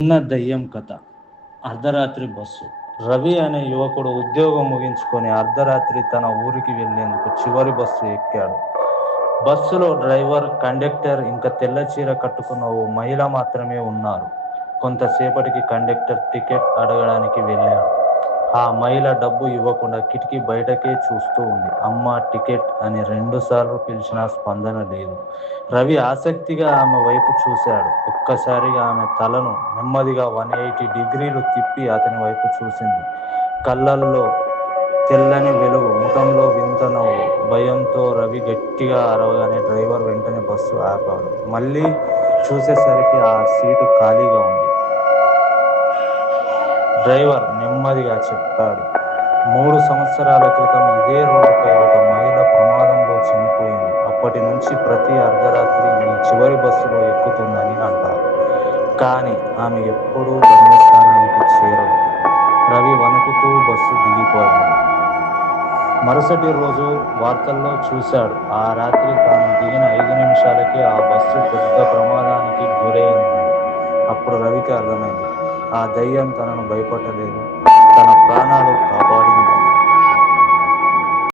చిన్న దెయ్యం కథ. అర్ధరాత్రి బస్సు. రవి అనే యువకుడు ఉద్యోగం ముగించుకొని అర్ధరాత్రి తన ఊరికి వెళ్లేందుకు చివరి బస్సు ఎక్కాడు. బస్సులో డ్రైవర్, కండక్టర్ ఇంకా తెల్ల చీర కట్టుకున్న ఓ మహిళ మాత్రమే ఉన్నారు. కొంతసేపటికి కండక్టర్ టికెట్ అడగడానికి వెళ్ళాడు. ఆ మహిళ డబ్బు ఇవ్వకుండా కిటికీ బయటకే చూస్తూ ఉంది. అమ్మా, టికెట్ అని 2 సార్లు పిలిచినా స్పందన లేదు. రవి ఆసక్తిగా ఆమె వైపు చూశాడు. ఒక్కసారిగా ఆమె తలను నెమ్మదిగా 180 డిగ్రీలు తిప్పి అతని వైపు చూసింది. కళ్ళల్లో తెల్లని వెలుగు, ముఖంలో వింత నవ్వు. భయంతో రవి గట్టిగా అరవగానే డ్రైవర్ వెంటనే బస్సు ఆపాడు. మళ్ళీ చూసేసరికి ఆ సీటు ఖాళీగా ఉంది. డ్రైవర్ నెమ్మదిగా చెప్పాడు, 3 సంవత్సరాల క్రితం ఇదే రోడ్డుపై ఒక మహిళ ప్రమాదంలో చనిపోయింది. అప్పటి నుంచి ప్రతి అర్ధరాత్రి ఈ చివరి బస్సులో ఎక్కుతుందని అంటారు. కానీ ఆమె ఎప్పుడూ గమ్యస్థానానికి చేరదు. రవి వణుకుతూ బస్సు దిగిపోయాడు. మరుసటి రోజు వార్తల్లో చూశాడు. ఆ రాత్రి తాను దిగిన 5 నిమిషాలకే ఆ బస్సు పెద్ద ప్రమాదానికి గురైందని. అప్పుడు రవికి అర్థమైంది, ఆ దయ్యం తనను భయపెట్టలేదు, తన ప్రాణాలు కాపాడింది.